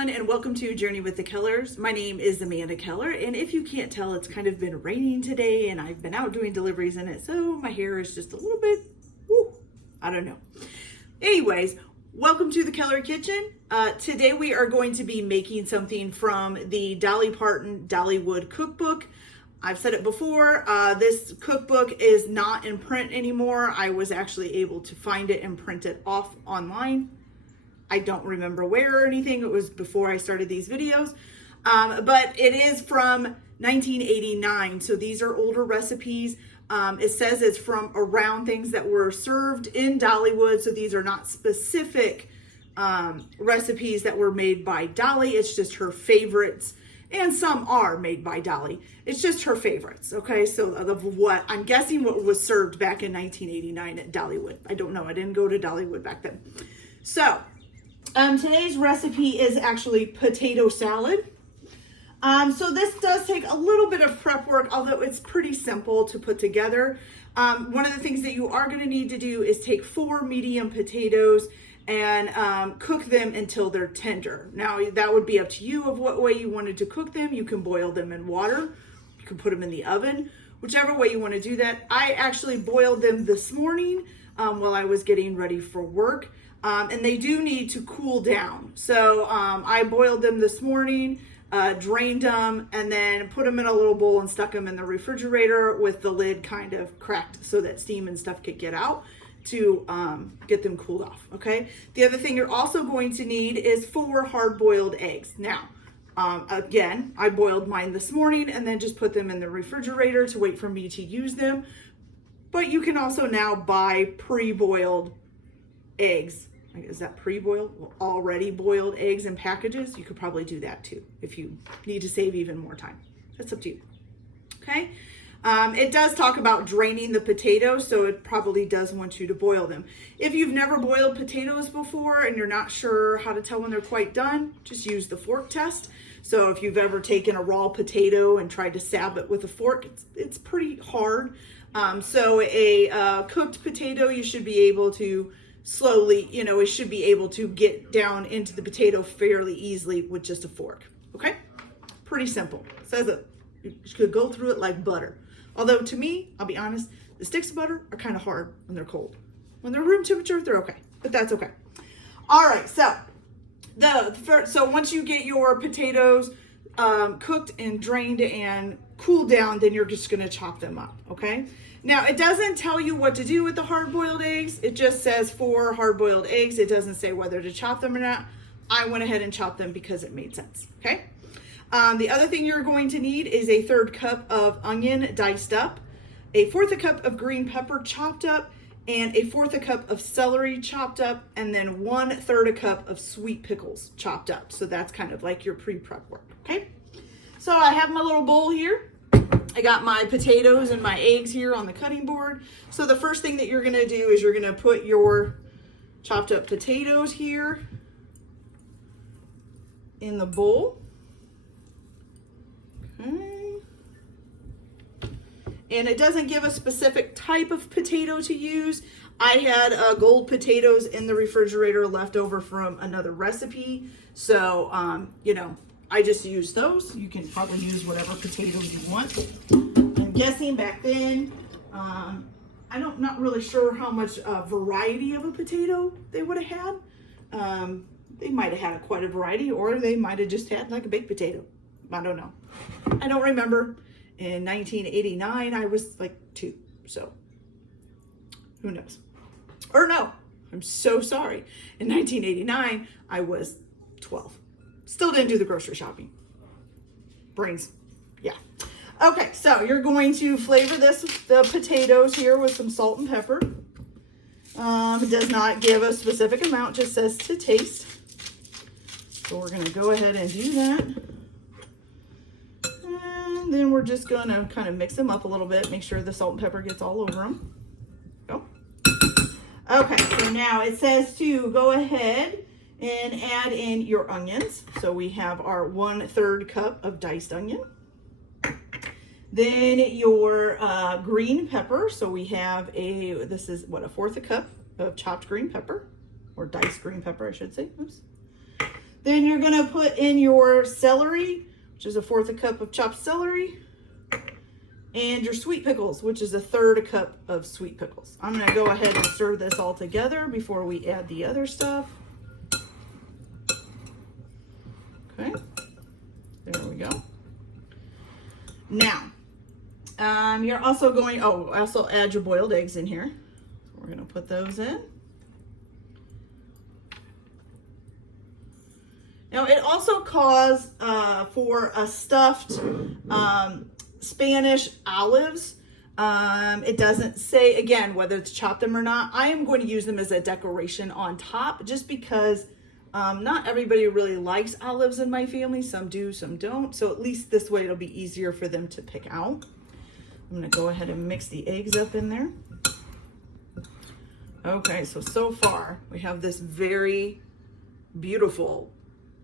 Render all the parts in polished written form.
everyone, and welcome to Journey with the Kellers. My name is Amanda Keller, and if you can't tell, it's kind of been raining today, and I've been out doing deliveries in it, so my hair is just a little bit, I don't know. Anyways, welcome to the Keller Kitchen. Today we are going to be making something from the Dolly Parton Dollywood cookbook. I've said it before, this cookbook is not in print anymore. I was actually able to find it and print it off online. I don't remember where or anything. It was before I started these videos. But it is from 1989. So these are older recipes. It says it's from around things that were served in Dollywood. So these are not specific recipes that were made by Dolly. It's just her favorites. And some are made by Dolly. It's just her favorites, okay? So of what, I'm guessing what was served back in 1989 at Dollywood. I don't know. I didn't go to Dollywood back then. So today's recipe is actually potato salad. So this does take a little bit of prep work, although it's pretty simple to put together. One of the things that you are going to need to do is take 4 medium potatoes and cook them until they're tender. Now that would be up to you of what way you wanted to cook them. You can boil them in water. You can put them in the oven, whichever way you want to do that. I actually boiled them this morning while I was getting ready for work. And they do need to cool down. So I boiled them this morning, drained them, and then put them in a little bowl and stuck them in the refrigerator with the lid kind of cracked so that steam and stuff could get out to get them cooled off, okay? The other thing you're also going to need is 4 hard-boiled eggs. Now, again, I boiled mine this morning and then just put them in the refrigerator to wait for me to use them. But you can also now buy pre-boiled eggs. Is that pre-boiled? Already boiled eggs in packages? You could probably do that too if you need to save even more time. That's up to you. Okay? It does talk about draining the potatoes, so it probably does want you to boil them. If you've never boiled potatoes before and you're not sure how to tell when they're quite done, just use the fork test. So if you've ever taken a raw potato and tried to stab it with a fork, it's pretty hard. So a cooked potato, you should be able to slowly, it should be able to get down into the potato fairly easily with just a fork, okay? Pretty simple. It says that you could go through it like butter. Although to me, I'll be honest, the sticks of butter are kind of hard when they're cold. When they're room temperature, they're okay, but that's okay. All right, so once you get your potatoes cooked and drained and cooled down, then you're just gonna chop them up, okay? Now, it doesn't tell you what to do with the hard-boiled eggs. It just says 4 hard-boiled eggs. It doesn't say whether to chop them or not. I went ahead and chopped them because it made sense, okay? The other thing you're going to need is a 1/3 cup of onion diced up, a 1/4 cup of green pepper chopped up, and a 1/4 cup of celery chopped up, and then 1/3 cup of sweet pickles chopped up. So that's kind of like your pre-prep work, okay? So I have my little bowl here. I got my potatoes and my eggs here on the cutting board. So the first thing that you're gonna do is you're gonna put your chopped up potatoes here in the bowl. Okay. And it doesn't give a specific type of potato to use. I had gold potatoes in the refrigerator left over from another recipe. So, I just use those. You can probably use whatever potatoes you want. I'm guessing back then, I'm not really sure how much variety of a potato they would have had. They might have had quite a variety, or they might have just had like a baked potato. I don't know. I don't remember. In 1989, I was like 2, so who knows? Or no, I'm so sorry. In 1989, I was 12. Still didn't do the grocery shopping. Brains, yeah. Okay, so you're going to flavor the potatoes here with some salt and pepper. It does not give a specific amount, just says to taste. So we're gonna go ahead and do that. And then we're just gonna kind of mix them up a little bit, make sure the salt and pepper gets all over them. Go. Okay, so now it says to go ahead and add in your onions. So we have our 1/3 cup of diced onion. Then your green pepper. So we have this is what, 1/4 cup of chopped green pepper, or diced green pepper, I should say. Oops. Then you're gonna put in your celery, which is 1/4 cup of chopped celery, and your sweet pickles, which is 1/3 cup of sweet pickles. I'm gonna go ahead and stir this all together before we add the other stuff. Okay, there we go. Now, you're also going, also add your boiled eggs in here. We're gonna put those in. Now, it also calls for a stuffed Spanish olives. It doesn't say, again, whether to chop them or not. I am going to use them as a decoration on top just because not everybody really likes olives in my family. Some do, some don't. So at least this way it'll be easier for them to pick out. I'm going to go ahead and mix the eggs up in there. Okay, so far we have this very beautiful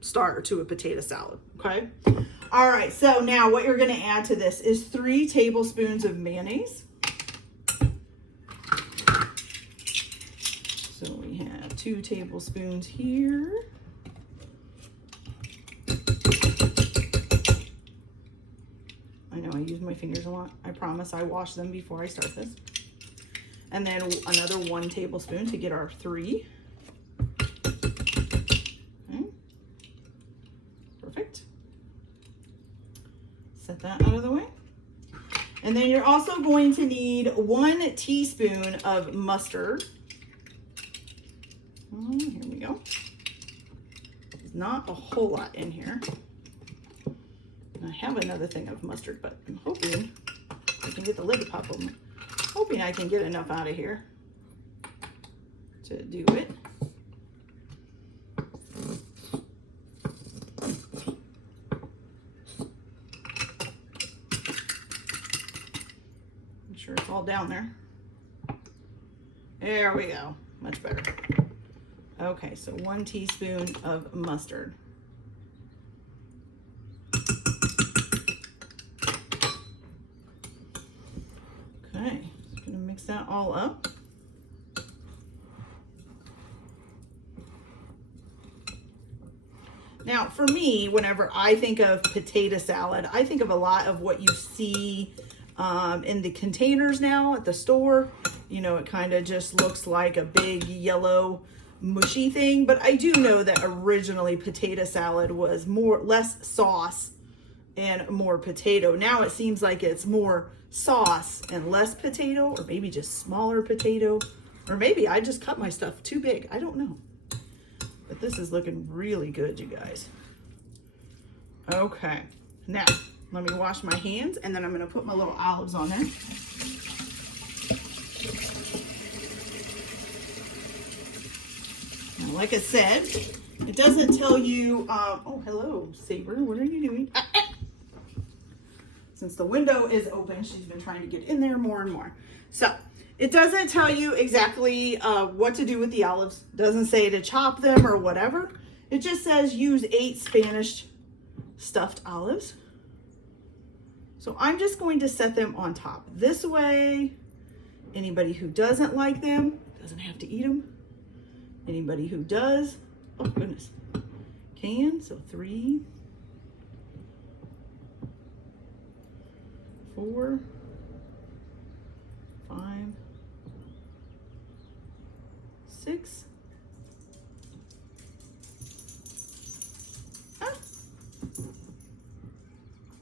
starter to a potato salad, okay? All right, so now what you're gonna add to this is 3 tablespoons of mayonnaise. So we have 2 tablespoons here. I know I use my fingers a lot. I promise I wash them before I start this. And then another 1 tablespoon to get our 3. Okay. Perfect. Set that out of the way. And then you're also going to need 1 teaspoon of mustard. Here we go. There's not a whole lot in here. I have another thing of mustard, but I'm hoping I can get the lid to pop open. Hoping I can get enough out of here to do it. I'm sure it's all down there. There we go. Much better. Okay, so 1 teaspoon of mustard. Okay, just gonna mix that all up. Now, for me, whenever I think of potato salad, I think of a lot of what you see in the containers now at the store. You know, it kind of just looks like a big yellow mushy thing, but I do know that originally potato salad was less sauce and more potato. Now it seems like it's more sauce and less potato, or maybe just smaller potato, or maybe I just cut my stuff too big. I don't know. But this is looking really good, you guys. Okay, now let me wash my hands, and then I'm gonna put my little olives on there. Now, like I said, it doesn't tell you, oh, hello, Saber, what are you doing? Since the window is open, she's been trying to get in there more and more. So it doesn't tell you exactly what to do with the olives. It doesn't say to chop them or whatever. It just says use 8 Spanish stuffed olives. So I'm just going to set them on top. This way, anybody who doesn't like them doesn't have to eat them. Anybody who does, oh goodness, can. So 3, 4, 5, 6,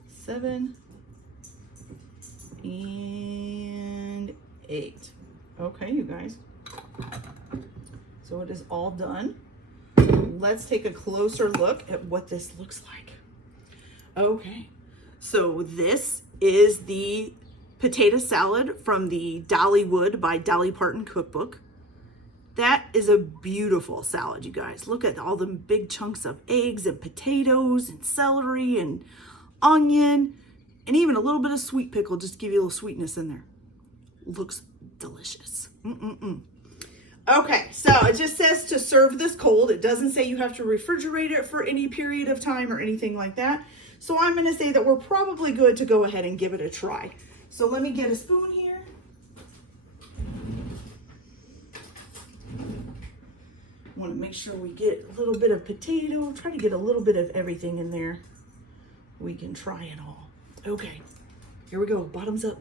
7, and 8. Okay, you guys. So it is all done. Let's take a closer look at what this looks like. Okay, so this is the potato salad from the Dollywood by Dolly Parton cookbook. That is a beautiful salad, you guys. Look at all the big chunks of eggs and potatoes and celery and onion and even a little bit of sweet pickle just to give you a little sweetness in there. Looks delicious. Okay, so it just says to serve this cold. It doesn't say you have to refrigerate it for any period of time or anything like that. So I'm going to say that we're probably good to go ahead and give it a try. So let me get a spoon here. Want to make sure we get a little bit of potato, try to get a little bit of everything in there. We can try it all. Okay, here we go, bottoms up.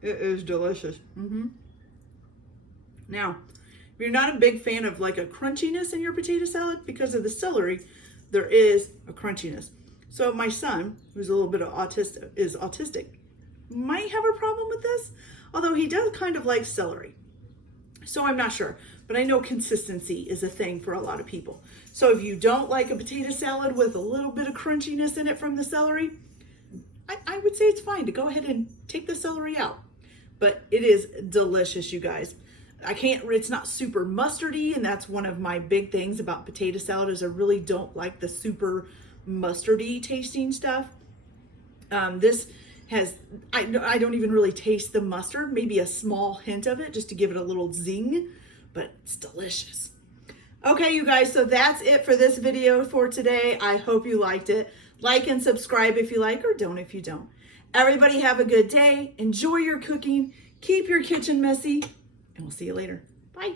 It is delicious. Now, if you're not a big fan of like a crunchiness in your potato salad, because of the celery, there is a crunchiness. So my son, who's a little bit of autistic, might have a problem with this, although he does kind of like celery. So I'm not sure, but I know consistency is a thing for a lot of people. So if you don't like a potato salad with a little bit of crunchiness in it from the celery, I would say it's fine to go ahead and take the celery out. But it is delicious, you guys. It's not super mustardy, and that's one of my big things about potato salad is I really don't like the super mustardy tasting stuff. This has, I don't even really taste the mustard, maybe a small hint of it just to give it a little zing, but it's delicious. Okay, you guys, so that's it for this video for today. I hope you liked it. Like and subscribe if you like, or don't if you don't. Everybody have a good day. Enjoy your cooking. Keep your kitchen messy, and we'll see you later. Bye.